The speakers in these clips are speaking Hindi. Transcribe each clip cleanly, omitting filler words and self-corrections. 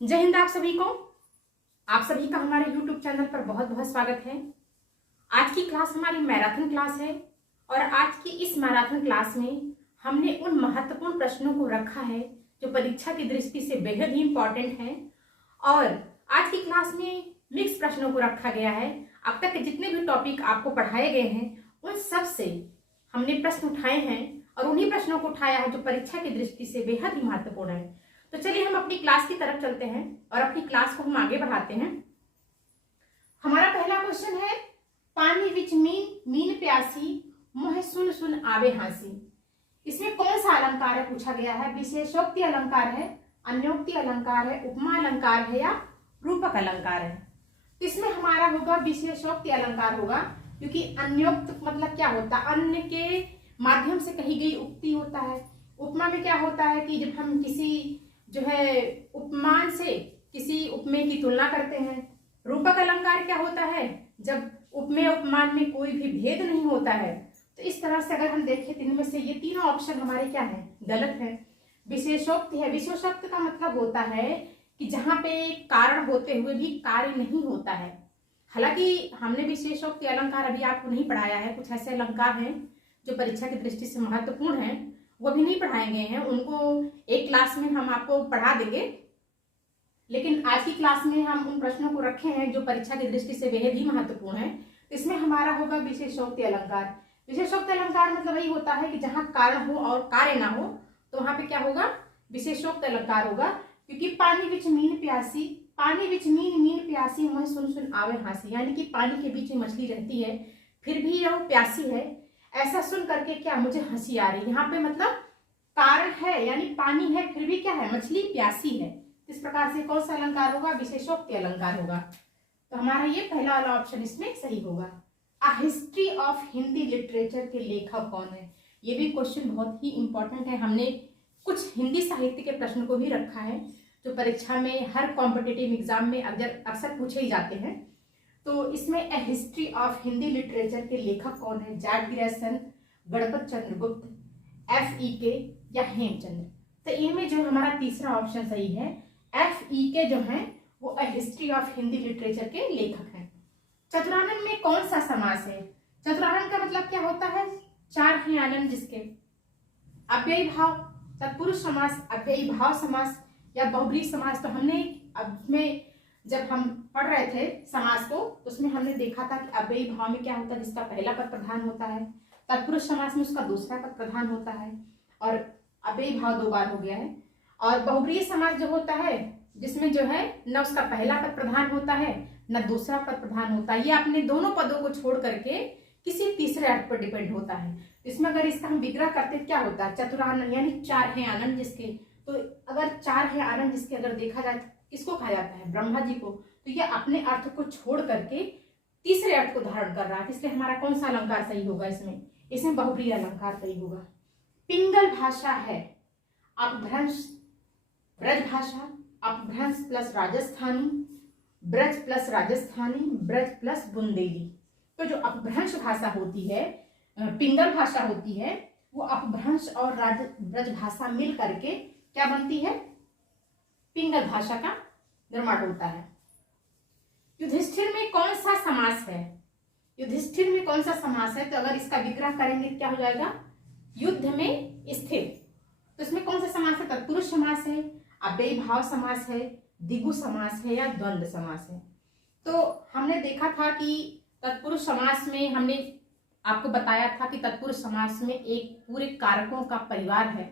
जय हिंद। आप सभी का हमारे YouTube चैनल पर बहुत बहुत स्वागत है। आज की क्लास हमारी मैराथन क्लास है और आज की इस मैराथन क्लास में हमने उन महत्वपूर्ण प्रश्नों को रखा है जो परीक्षा की दृष्टि से बेहद ही इंपॉर्टेंट हैं। और आज की क्लास में मिक्स प्रश्नों को रखा गया है। अब तक के जितने भी टॉपिक आपको पढ़ाए गए हैं उन सब से हमने प्रश्न उठाए हैं और उन्हीं प्रश्नों को उठाया है जो परीक्षा की दृष्टि से बेहद ही महत्वपूर्ण है। तो चलिए हम अपनी क्लास की तरफ चलते हैं और अपनी क्लास को हम आगे बढ़ाते हैं। हमारा पहला क्वेश्चन है, पानी विच मीन मीन प्यासी मोह सुन सुन आवे हासी। इसमें कौन सा अलंकार है पूछा गया है। विशेषोक्ति अलंकार है, अन्योक्ति अलंकार है, उपमा अलंकार है या रूपक अलंकार है। तो इसमें हमारा होगा विशेषोक्ति अलंकार होगा, क्योंकि अन्योक्त मतलब क्या होता है, अन्य के माध्यम से कही गई उक्ति होता है। उपमा में क्या होता है कि जब हम किसी जो है उपमान से किसी उपमेय की तुलना करते हैं। रूपक अलंकार क्या होता है, जब उपमेय उपमान में कोई भी भेद नहीं होता है। तो इस तरह से अगर हम देखें तो इनमें से ये तीनों ऑप्शन हमारे क्या है, गलत है। विशेषोक्ति है, विशेषोक्त का मतलब होता है कि जहां पे कारण होते हुए भी कार्य नहीं होता है। हालांकि हमने विशेषोक्ति अलंकार अभी आपको नहीं पढ़ाया है। कुछ ऐसे अलंकार हैं जो परीक्षा की दृष्टि से महत्वपूर्ण है, वो भी नहीं पढ़ाए गए हैं। उनको एक क्लास में हम आपको पढ़ा देंगे, लेकिन आज की क्लास में हम उन प्रश्नों को रखे हैं जो परीक्षा की दृष्टि से बेहद ही महत्वपूर्ण है। इसमें हमारा होगा विशेषोक्ति अलंकार। विशेषोक्ति अलंकार मतलब वही होता है कि जहां कारण हो और कार्य ना हो, तो वहां पे क्या होगा, विशेषोक्ति अलंकार होगा। क्योंकि पानी विच मीन प्यासी, पानी विच मीन मीन प्यासी मोह सुन सुन आवे हासी, यानी कि पानी के बीच में मछली रहती है फिर भी यह प्यासी है, ऐसा सुन करके क्या मुझे हंसी आ रही। यहाँ पे मतलब कारण है यानी पानी है फिर भी क्या है, मछली प्यासी है। इस प्रकार से कौन सा अलंकार होगा, विशेषोक्ति अलंकार होगा। तो हमारा ये पहला वाला ऑप्शन इसमें सही होगा। A history of Hindi literature के लेखक कौन है। ये भी क्वेश्चन बहुत ही इंपॉर्टेंट है। हमने कुछ हिंदी साहित्य के प्रश्न को भी रखा है जो परीक्षा में हर कॉम्पिटिटिव एग्जाम में अक्सर पूछे ही जाते हैं। तो इसमें ए हिस्ट्री ऑफ हिंदी लिटरेचर के लेखक कौन है, जैक ग्रेसन, गणपत चंद्र गुप्त, FEK या हेमचंद्र। तो इनमें जो हमारा तीसरा ऑप्शन सही है, FEK जो है वो ए हिस्ट्री ऑफ हिंदी लिटरेचर के लेखक हैं। चतुरानन में कौन सा समास है। चतुरानन का मतलब क्या होता है, चार हैं आनंद जिसके। अव्ययी भाव, तत्पुरुष समास, अव्ययी भाव समास या बहुब्रीहि समास। तो हमने अब में जब हम पढ़ रहे थे समास को तो उसमें हमने देखा था कि अव्ययी भाव में क्या होता है, जिसका पहला पद प्रधान होता है। तत्पुरुष समास में उसका दूसरा पद प्रधान होता है और अव्ययी भाव 2 बार हो गया है। और बहुब्रीहि समास जो होता है जिसमें जो है न उसका पहला पद प्रधान होता है न दूसरा पद प्रधान होता है, ये अपने दोनों पदों को छोड़ करके किसी तीसरे अर्थ पर डिपेंड होता है। इसमें अगर इसका हम विग्रह करते क्या होता है, चतुरानन यानी चार हैं आनंद जिसके। तो अगर चार हैं आनंद जिसके अगर देखा जाए किसको कहा जाता है, ब्रह्मा जी को। तो ये अपने अर्थ को छोड़ करके तीसरे अर्थ को धारण कर रहा है, इसलिए हमारा कौन सा अलंकार सही होगा, इसमें बहुब्रीहि अलंकार सही होगा। पिंगल भाषा है अपभ्रंश, ब्रज भाषा, अपभ्रंश plus Rajasthani, Braj plus Rajasthani, Braj plus Bundeli. तो जो अपभ्रंश भाषा होती है, पिंगल भाषा होती है, वो अपभ्रंश और ब्रज भाषा मिल करके क्या बनती है, पिंगल भाषा का निर्माण होता है। युधिष्ठिर में कौन सा समास है। युधिष्ठिर में कौन सा समास है, तो अगर इसका विग्रह करेंगे क्या हो जाएगा, युद्ध में स्थिर। तो इसमें कौन सा समास है, तत्पुरुष समास है, अव्ययी भाव समास है, द्विगु समास है या द्वंद्व समास है। तो हमने देखा था कि तत्पुरुष समास में हमने आपको बताया था कि तत्पुरुष समास में एक पूरे कारकों का परिवार है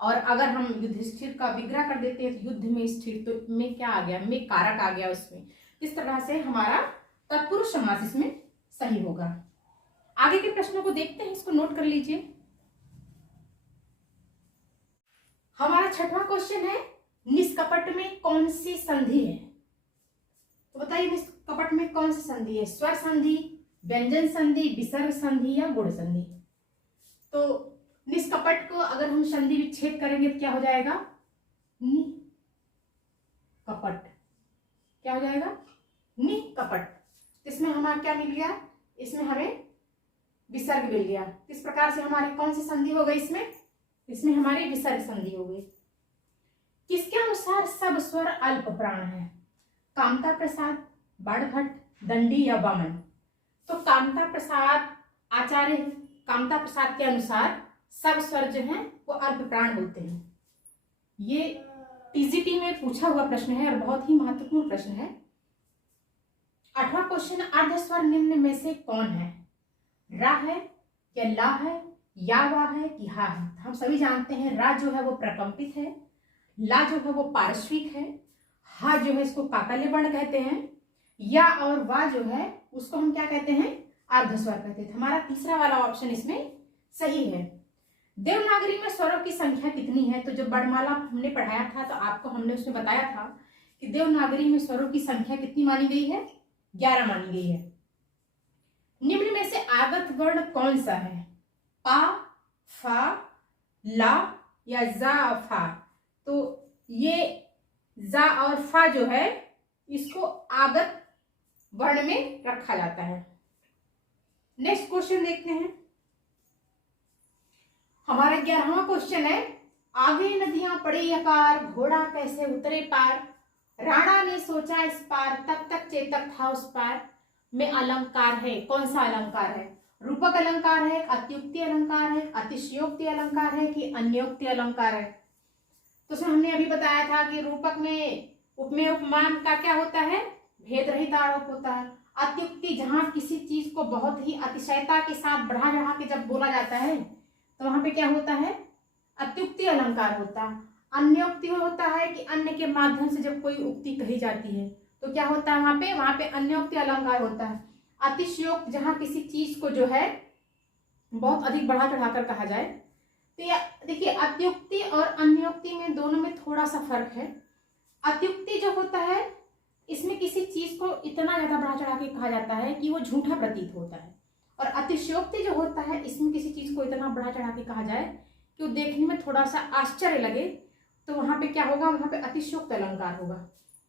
और अगर हम युधिष्ठिर का विग्रह कर देते हैं तो युद्ध में स्थिर, तो में क्या आ गया, में कारक आ गया उसमें। इस तरह से हमारा तत्पुरुष समास इसमें सही होगा। आगे के प्रश्नों को देखते हैं, इसको नोट कर लीजिए। हमारा छठवां क्वेश्चन है, निष्कपट में कौन सी संधि है। तो बताइए निष्कपट में कौन सी संधि है, स्वर संधि, व्यंजन संधि, विसर्ग संधि या गुण संधि। तो निष्कपट को अगर हम संधि विच्छेद करेंगे तो क्या हो जाएगा, नि कपट। क्या हो जाएगा, नि कपट। इसमें हमारा क्या मिल गया, इसमें हमें विसर्ग मिल गया। किस प्रकार से हमारी कौन सी संधि हो गई, इसमें हमारी विसर्ग संधि हो गई। किसके अनुसार सब स्वर अल्प प्राण है? कामता प्रसाद, बाणभट्ट, दंडी या वामन? तो कामता प्रसाद, आचार्य कामता प्रसाद के अनुसार सब स्वर जो हैं वो अल्प प्राण होते हैं। ये टीजीटी में पूछा हुआ प्रश्न है और बहुत ही महत्वपूर्ण प्रश्न है। 8वां क्वेश्चन, अर्धस्वर निम्न में से कौन है? रा है या ला है या वा है कि हा है? हम सभी जानते हैं रा जो है वो प्रकंपित है, ला जो है वो पार्श्विक है, हा जो है इसको काकल्य वर्ण कहते हैं, या और वा जो है उसको हम क्या कहते हैं? अर्धस्वर कहते हैं। हमारा तीसरा वाला ऑप्शन इसमें सही है। देवनागरी में स्वरों की संख्या कितनी है? तो जब वर्णमाला हमने पढ़ाया था तो आपको हमने उसमें बताया था कि देवनागरी में स्वरों की संख्या कितनी मानी गई है? 11 मानी गई है। निम्न में से आगत वर्ण कौन सा है? पा, फा, ला या जा, फा? तो ये जा और फा जो है इसको आगत वर्ण में रखा जाता है। नेक्स्ट क्वेश्चन देखते हैं। हमारा 11वां क्वेश्चन है, आगे नदियां पड़े अपार, घोड़ा कैसे उतरे पार? राणा ने सोचा इस पार, तब तक चेतक था उस पार। में अलंकार है, कौन सा अलंकार है? रूपक अलंकार है, अत्युक्ति अलंकार है, अतिशयोक्ति अलंकार है कि अन्योक्ति अलंकार है? तो उसमें हमने अभी बताया था कि रूपक में उपमेय उपमान का क्या होता है? भेद रहित आरोप होता है। अत्युक्ति जहां किसी चीज को बहुत ही अतिशयता के साथ बढ़ा चढ़ा के जब बोला जाता है तो वहां पे क्या होता है? अत्युक्ति अलंकार होता है। अन्योक्ति होता है कि अन्य के माध्यम से जब कोई उक्ति कही जाती है तो क्या होता है? वहां पे अन्योक्ति अलंकार होता है। अतिशयोक्त जहां किसी चीज को जो है बहुत अधिक बढ़ा चढ़ाकर कहा जाए। तो देखिए, अत्युक्ति और अन्योक्ति में दोनों में थोड़ा सा फर्क है। अत्युक्ति जो होता है इसमें किसी चीज को इतना ज्यादा बढ़ा चढ़ा के कहा जाता है कि वो झूठा प्रतीत होता है, और अतिशयोक्ति जो होता है इसमें किसी चीज को इतना बढ़ा चढ़ा के कहा जाए कि वो देखने में थोड़ा सा आश्चर्य लगे, तो वहां पे क्या होगा? वहां पे अतिशयोक्त अलंकार होगा।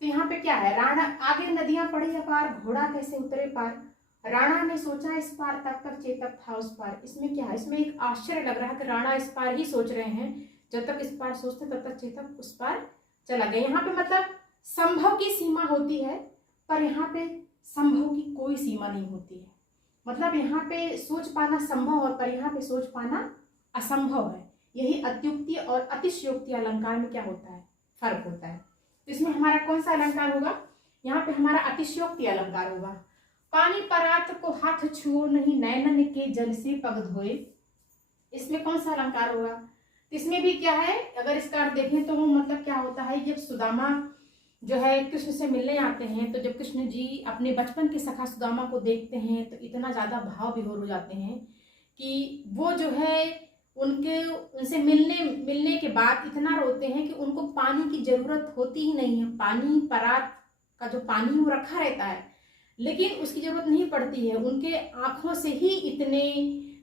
तो यहाँ पे क्या है? राणा, आगे नदियां पड़ी अपार, घोड़ा कैसे उतरे पार? राणा ने सोचा इस पार, तब तक चेतक था उस पार। इसमें क्या है? इसमें एक आश्चर्य लग रहा है कि राणा इस पार ही सोच रहे हैं, जब तक इस पार सोचते तब तक चेतक उस पार चला गया। यहाँ पे मतलब संभव की सीमा होती है, पर यहाँ पे संभव की कोई सीमा नहीं होती है। मतलब यहाँ पे सोच पाना संभव है, पर यहाँ पे सोच पाना असंभव है। यही अत्युक्ति और अतिशयोक्ति अलंकार में क्या होता है? फर्क होता है। तो इसमें हमारा कौन सा अलंकार होगा? यहाँ पे हमारा अतिशयोक्ति अलंकार होगा। पानी परात को हाथ छुओ नहीं, नैनन के जल से पग धोए। इसमें कौन सा अलंकार होगा? इसमें भी क्या है? अगर इसका अर्थ देखें तो मतलब क्या होता है? जब सुदामा जो है कृष्ण से मिलने आते हैं, तो जब कृष्ण जी अपने बचपन के सखा सुदामा को देखते हैं तो इतना ज्यादा भाव विभोर हो जाते हैं कि वो जो है उनसे मिलने के बाद इतना रोते हैं कि उनको पानी की जरूरत होती ही नहीं है। पानी, परात का जो पानी वो रखा रहता है, लेकिन उसकी जरूरत नहीं पड़ती है। उनके आंखों से ही इतने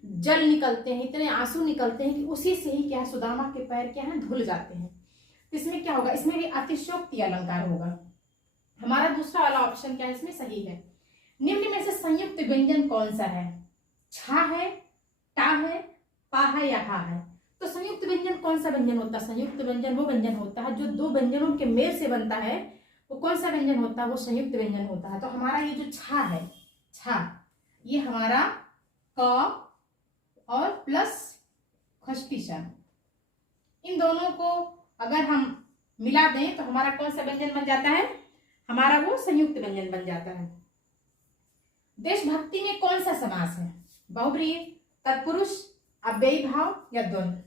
जल निकलते हैं, इतने आंसू निकलते हैं कि उसी से ही क्या है? सुदामा के पैर क्या है? धुल जाते हैं। इसमें क्या होगा? इसमें भी अतिशयोक्ति अलंकार होगा। हमारा दूसरा वाला ऑप्शन क्या है? इसमें सही है। निम्न में से संयुक्त व्यंजन कौन सा है? छा है, टा है, पा है या हा है? तो संयुक्त व्यंजन कौन सा व्यंजन होता है? संयुक्त व्यंजन वो व्यंजन होता है जो दो व्यंजनों के मेल से बनता है। वो कौन सा व्यंजन होता है? वो संयुक्त व्यंजन होता है। तो हमारा ये जो छा है, छा, ये हमारा क और प्लस खष्टिशा, इन दोनों को अगर हम मिला दें तो हमारा कौन सा व्यंजन बन जाता है? हमारा वो संयुक्त व्यंजन बन जाता है। देशभक्ति में कौन सा समास है? बहुब्रीहि, तत्पुरुष, अव्ययी भाव या द्वंद्व?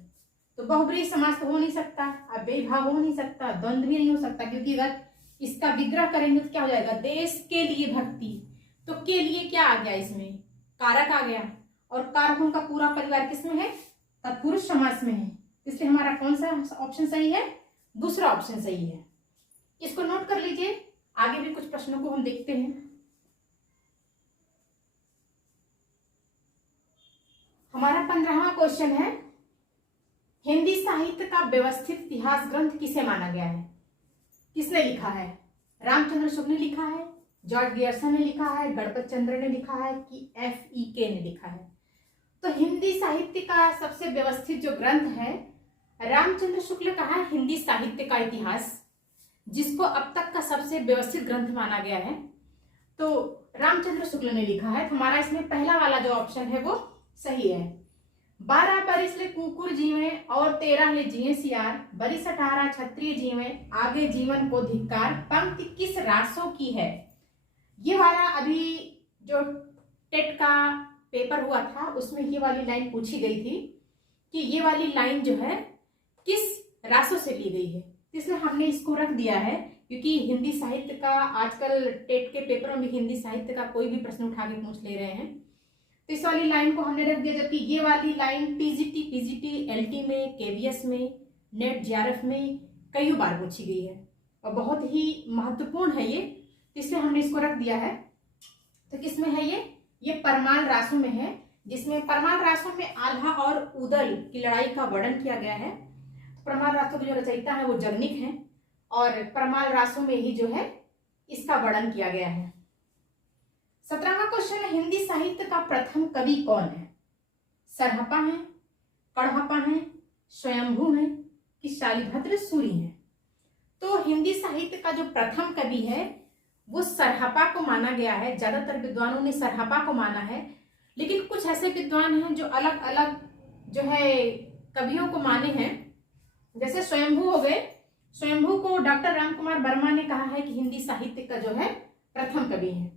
तो बहुब्रीहि समास तो हो नहीं सकता, अव्ययी भाव हो नहीं सकता, द्वंद्व भी नहीं हो सकता, क्योंकि अगर इसका विग्रह करेंगे तो क्या हो जाएगा? देश के लिए भक्ति। तो के लिए क्या आ गया? इसमें कारक आ गया, और कारकों का पूरा परिवार किसमें है? तत्पुरुष समास में है। इसलिए हमारा कौन सा ऑप्शन सही है? दूसरा ऑप्शन सही है। इसको नोट कर लीजिए, आगे भी कुछ प्रश्नों को हम देखते हैं। हमारा 15वां क्वेश्चन है, हिंदी साहित्य का व्यवस्थित इतिहास ग्रंथ किसे माना गया है? किसने लिखा है? रामचंद्र शुक्ल ने लिखा है, जॉर्ज गियर्सन ने लिखा है, गणपत चंद्र ने लिखा है कि FEK ने लिखा है? तो हिंदी साहित्य का सबसे व्यवस्थित जो ग्रंथ है, रामचंद्र शुक्ल का है हिंदी साहित्य का इतिहास। जिसको अब तक का सबसे व्यवस्थित ग्रंथ माना गया है, तो रामचंद्र शुक्ल ने लिखा है। तो हमारा इसमें पहला वाला जो ऑप्शन है वो सही है। 12 बरिस ले कुकुर जीवे और 13 ले जिए सियार, बरिस 18 क्षत्रिय जीवे आगे जीवन को धिक्कार, पंक्ति किस रासों की है। ये वाला अभी जो टेट का पेपर हुआ था उसमें ये वाली लाइन पूछी गई थी कि ये वाली लाइन जो है किस रासों से ली गई है। इसलिए हमने इसको रख दिया है, क्योंकि हिंदी साहित्य का आजकल टेट के पेपरों में हिंदी साहित्य का कोई भी प्रश्न उठा के पूछ ले रहे हैं, तो इस वाली लाइन को हमने रख दिया। जबकि ये वाली लाइन पीजीटी एलटी में, केवीएस में, नेट जेआरएफ में कई बार पूछी गई है और बहुत ही महत्वपूर्ण है ये, इसलिए हमने इसको रख दिया है। तो किसमें है ये परमाल रासों में है, जिसमें परमाल रासों में आल्हा और उदल की लड़ाई का वर्णन किया गया है। परमाल रासों के जो रचयिता है वो जगनिक हैं और परमाल रासों में ही जो है इसका वर्णन किया गया है। 17वां क्वेश्चन है, हिंदी साहित्य का प्रथम कवि कौन है। सरहपा है, कड़हपा है, स्वयंभू है कि शालिभद्र सूरी है। तो हिंदी साहित्य का जो प्रथम कवि है वो सरहपा को माना गया है। ज्यादातर विद्वानों ने सरहपा को माना है, लेकिन कुछ ऐसे विद्वान हैं जो अलग अलग जो है कवियों को माने हैं। जैसे स्वयंभू हो गए, स्वयंभू को डॉक्टर रामकुमार वर्मा ने कहा है कि हिंदी साहित्य का जो है प्रथम कवि है।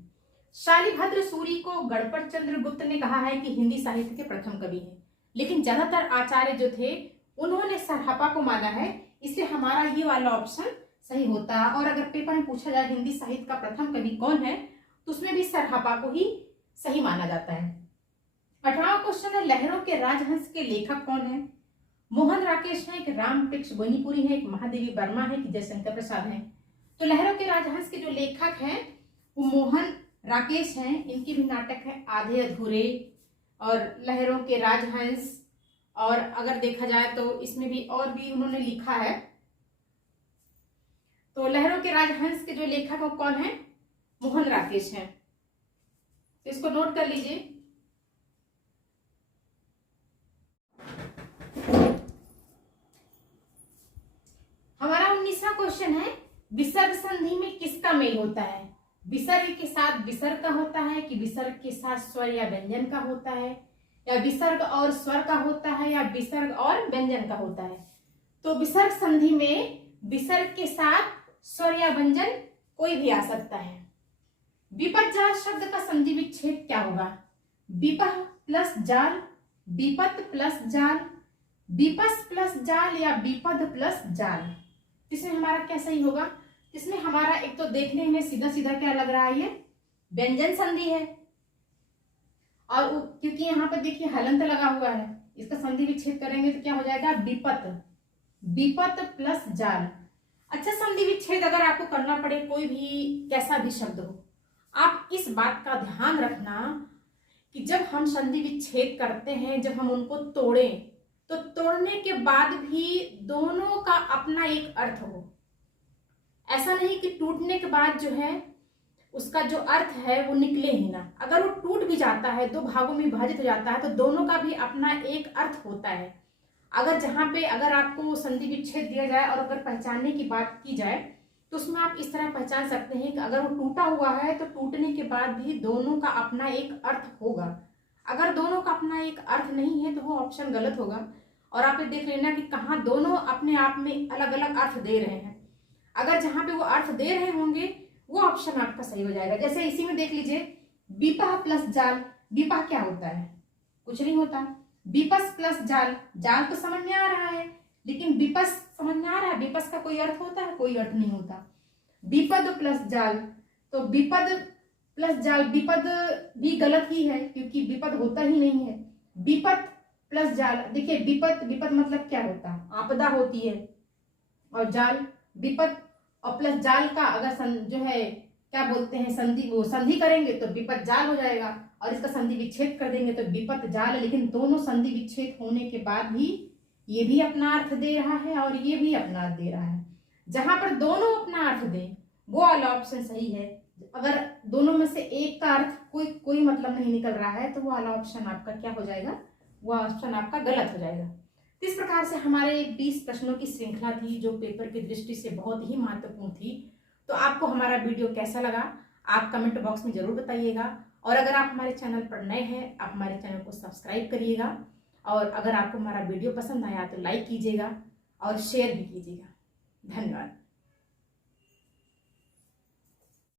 शालिभद्र सूरी को गणपत चंद्र गुप्त ने कहा है कि हिंदी साहित्य के प्रथम कवि है, लेकिन ज्यादातर आचार्य जो थे उन्होंने सरहपा को माना है, इसलिए हमारा ये वाला ऑप्शन सही होता है। और अगर पेपर में पूछा जाए हिंदी साहित्य का प्रथम कवि कौन है, तो उसमें भी सरहपा को ही सही माना जाता है। 18वां क्वेश्चन है, लहरों के राजहंस के लेखक कौन है। मोहन राकेश है, एक रामकृष्ण गोनीपुरी है, एक महादेवी वर्मा है कि जयशंकर प्रसाद है। तो लहरों के राजहंस के जो लेखक हैं वो मोहन राकेश हैं। इनके भी नाटक है आधे अधूरे और लहरों के राजहंस, और अगर देखा जाए तो इसमें भी और भी उन्होंने लिखा है। तो लहरों के राजहंस के जो लेखक वो कौन है, मोहन राकेश हैं। तो इसको नोट कर लीजिए। हमारा 19वां क्वेश्चन है, विसर्ग संधि में किसका मेल होता है। विसर्ग के साथ विसर्ग का होता है कि विसर्ग के साथ स्वर या व्यंजन का होता है, या विसर्ग और स्वर का होता है, या विसर्ग और व्यंजन का होता है। तो विसर्ग संधि में विसर्ग के साथ स्वर या व्यंजन कोई भी आ सकता है। विपद जाल शब्द का संधि विच्छेद क्या होगा। विपह प्लस जाल, विपत प्लस जाल, विपस प्लस जाल या विपद प्लस जाल। इसमें हमारा क्या सही होगा। इसमें हमारा एक तो देखने में सीधा सीधा क्या लग रहा है, ये व्यंजन संधि है, और क्योंकि यहाँ पर देखिए हलंत लगा हुआ है, इसका संधि विच्छेद करेंगे तो क्या हो जाएगा, विपत, विपत प्लस जाल। अच्छा, संधि विच्छेद अगर आपको करना पड़े कोई भी कैसा भी शब्द हो, आप इस बात का ध्यान रखना कि जब हम संधि विच्छेद करते हैं, जब हम उनको तोड़ें, तो तोड़ने के बाद भी दोनों का अपना एक अर्थ हो। ऐसा नहीं कि टूटने के बाद जो है उसका जो अर्थ है वो निकले ही ना। अगर वो टूट भी जाता है, दो भागों में विभाजित हो जाता है, तो दोनों का भी अपना एक अर्थ होता है। अगर जहाँ पे अगर आपको संधि विच्छेद दिया जाए और अगर पहचानने की बात की जाए, तो उसमें आप इस तरह पहचान सकते हैं कि अगर वो टूटा हुआ है तो टूटने के बाद भी दोनों का अपना एक अर्थ होगा। अगर दोनों का अपना एक अर्थ नहीं है तो वो ऑप्शन गलत होगा। और आप ये देख लेना कि कहाँ दोनों अपने आप में अलग अलग अर्थ दे रहे हैं। अगर जहाँ पे वो अर्थ दे रहे होंगे वो ऑप्शन आपका सही हो जाएगा। जैसे इसी में देख लीजिए, विपह प्लस जाल। विपह क्या होता है, कुछ नहीं होता। विपस प्लस जाल, जाल तो समझ में आ रहा है, लेकिन विपस समझ में आ रहा है, विपस का कोई अर्थ होता है, कोई अर्थ नहीं होता। विपद प्लस जाल, तो विपद प्लस जाल, विपद भी गलत ही है क्योंकि विपद होता ही नहीं है। विपत प्लस जाल, देखिए विपद, विपद मतलब क्या होता है, आपदा होती है, और जाल विपद और प्लस जाल का अगर जो है क्या बोलते हैं संधि, वो संधि करेंगे तो विपद जाल हो जाएगा, और इसका संधि विच्छेद कर देंगे तो विपत जाल। लेकिन दोनों संधि विच्छेद होने के बाद भी ये भी अपना अर्थ दे रहा है और ये भी अपना अर्थ दे रहा है। जहां पर दोनों अपना अर्थ दें वो वाला ऑप्शन सही है। अगर दोनों में से एक का अर्थ कोई मतलब नहीं निकल रहा है तो वो वाला ऑप्शन आपका क्या हो जाएगा, वो ऑप्शन आपका गलत हो जाएगा। तो इस प्रकार से हमारे 20 प्रश्नों की श्रृंखला थी जो पेपर की दृष्टि से बहुत ही महत्वपूर्ण थी। तो आपको हमारा वीडियो कैसा लगा आप कमेंट बॉक्स में जरूर बताइएगा। और अगर आप हमारे चैनल पर नए हैं आप हमारे चैनल को सब्सक्राइब करिएगा। और अगर आपको हमारा वीडियो पसंद आया तो लाइक कीजिएगा और शेयर भी कीजिएगा। धन्यवाद।